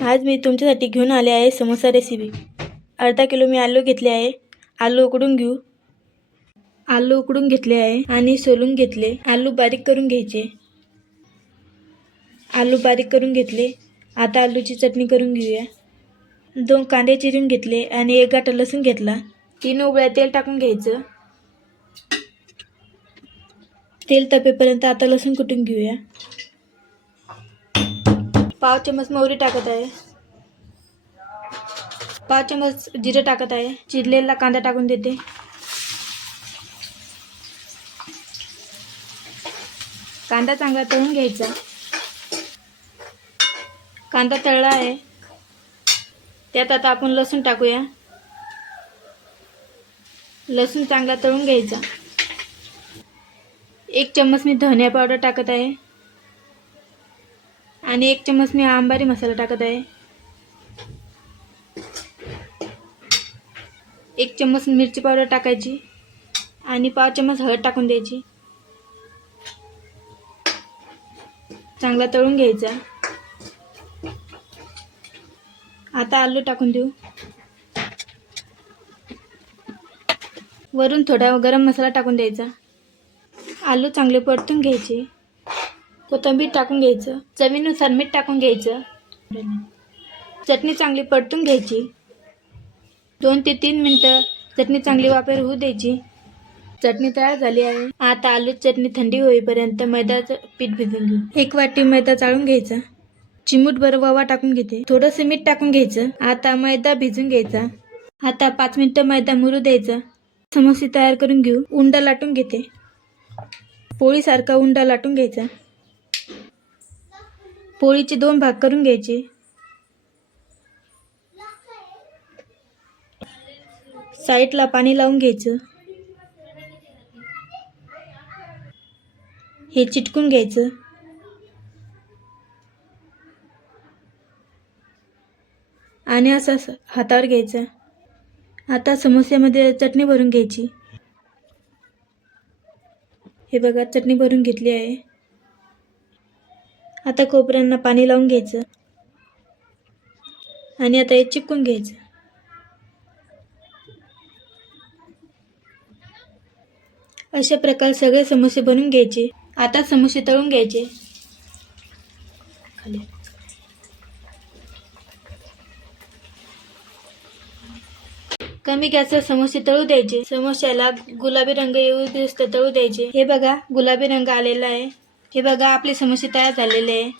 आज मी तुमच्यासाठी घेऊन आले आहे समोसा रेसिपी। अर्धा किलो मी आलू घेतले आहे। आलू उकडून घेऊ। आलू उकडून घेतले आहे आणि सोलून घेतले। आलू बारीक करून घ्यायचे। आलू बारीक करून घेतले। आता आलूची चटणी करून घेऊया। 2 कांदे चिरून घेतले आणि 1 गाठा लसूण घेतला। 3 उकळ्या तेल टाकून घ्यायचं। तेल तापेपर्यंत आता लसूण कुटून घेऊया। पाव चम्मच मोहरी टाकत आहे। पाव चम्मच जिरे टाकत आहे। चिरलेला कांदा टाकून देते। कांदा चांगला तळून घ्यायचा। कांदा तळला आहे। त्यात आता आपण लसूण टाकूया। लसूण चांगला तळून घ्यायचा। 1 चम्मच मी धनिया पावडर टाकत आहे आणि 1 चम्मच मी अंबारी मसाला टाकत आहे। 1 चम्मच मिरची पावडर टाकायची आणि 5 चम्मच हळद टाकून द्यायची। चांगला तळून घ्यायचा। आता आलू टाकून देऊ। वरून थोडा गरम मसाला टाकून द्यायचा। आलू चांगले परतून घ्यायचे। कोथिंबीर टाकून घ्यायचं। चवीनुसार मीठ टाकून घ्यायचं। चटणी चांगली परतून घ्यायची। 2 ते 3 मिनिटं चटणी चांगली वाफेवर होऊ द्यायची। चटणी तयार झाली आहे। आता आलू चटणी थंडी होईपर्यंत मैद्याचं पीठ भिजवून घेऊ। 1 वाटी मैदा चाळून घ्यायचा। चिमूटभर ओवा टाकून घेते। थोडंसं मीठ टाकून घ्यायचं। आता मैदा भिजून घ्यायचा। आता 5 मिनिटं मैदा मुरू द्यायचा। समोसे तयार करून घेऊ। उंडा लाटून घेते। पोळीसारखा उंडा लाटून घ्यायचा। पोळीचे 2 भाग करून घ्यायचे। साईडला पाणी लावून घ्यायचं। हे चिटकून घ्यायचं आणि असं हातावर घ्यायचं। आता समोस्यामध्ये चटणी भरून घ्यायची। हे बघा चटणी भरून घेतली आहे। आता कोपऱ्यांना पाणी लावून घ्यायचं आणि आता हे चिपकून घ्यायचं। अशा प्रकारे सगळे समोसे बनवून घ्यायचे। आता समोसे तळून घ्यायचे। खाली कमी गॅसवर समोसे तळू द्यायचे। समोस्याला गुलाबी रंग येऊ तळू द्यायचे। हे बघा गुलाबी रंग आलेला आहे। हे बघा आपले समोसे तयार झालेले आहे।